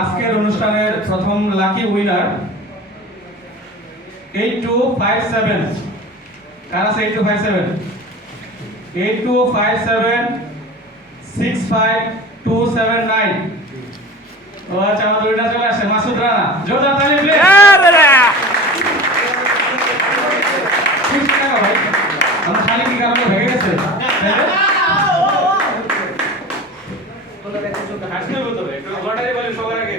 আজকের অনুষ্ঠানের প্রথম লাকি উইনার 8257। কার আছে 8257? 8257 65279। ও আচ্ছা, আমাদের উইনার চলে আসে মাসুদ রানা। জোরদার তালি প্লিজ। ভাই আমার খালি কি কারণে ভেঙে গেছে? হাসতে হবে তো একটু লটারি বলে সবার আগে।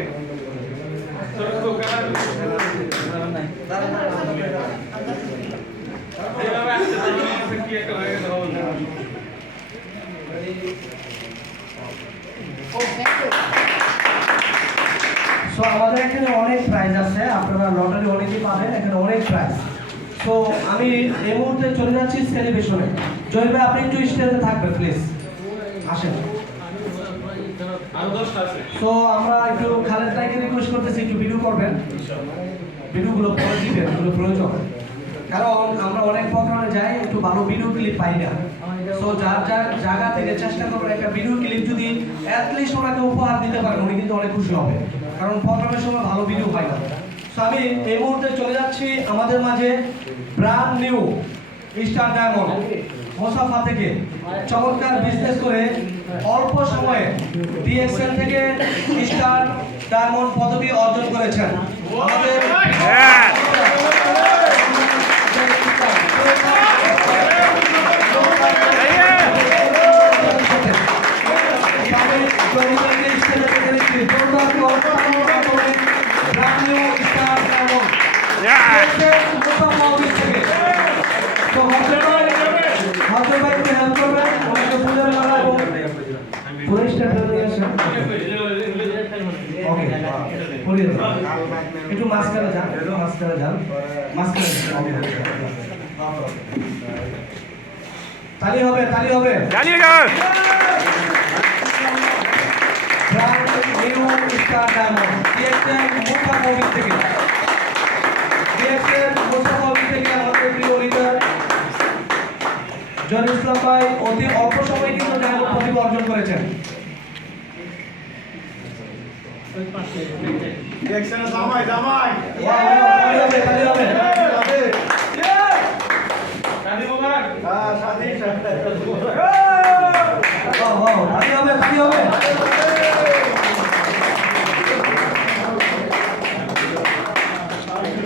আমাদের এখানে অনেক প্রাইজ আছে, আপনারা লটারি অনেকেই পাবেন, এখানে অনেক প্রাইজ। তো আমি এই মুহূর্তে চলে যাচ্ছি সেলিব্রেশনে। জয় ভাই আপনি একটু স্টেজে থাকবেন প্লিজ, আসেন। তো আমরা একটু খালেদ ভাইকে রিকোয়েস্ট করতেছি একটু ভিডিও করবেন, ভিডিওগুলো পরে দিবেন, এগুলো প্রয়োজন, কারণ আমরা অনেক প্রোগ্রামে যাই একটু ভালো ভিডিও ক্লিপ পাই না। তো যার যার জায়গা থেকে চেষ্টা করবেন একটা ভিডিও ক্লিপ যদি অ্যাটলিস্ট ওনাকে উপহার দিতে পারেন, উনি কিন্তু অনেক খুশি হবে, কারণ প্রোগ্রামের সময় ভালো ভিডিও পাই না। তো আমি এই মুহূর্তে চলে যাচ্ছি আমাদের মাঝে ব্র্যান্ড নিউ স্টার ডায়মন্ড মোসাফা থেকে চমৎকার বিজনেস করে অল্প সময়ে ডিএক্সএল থেকে স্টার ডায়মন্ড পদবি অর্জন করেছেন আমাদের একটু মাঝখানে যান, মাঝখানে যান, মাঝখানে তালি হবে, তালি হবে। জন ইসলাম ভাই অতি অল্প সময়ে কিন্তু ডায়মন্ড পদবি অর্জন করেছেন। জামাই জামাই তালি হবে, শাদি মুবারক। তালি হবে, তালি হবে।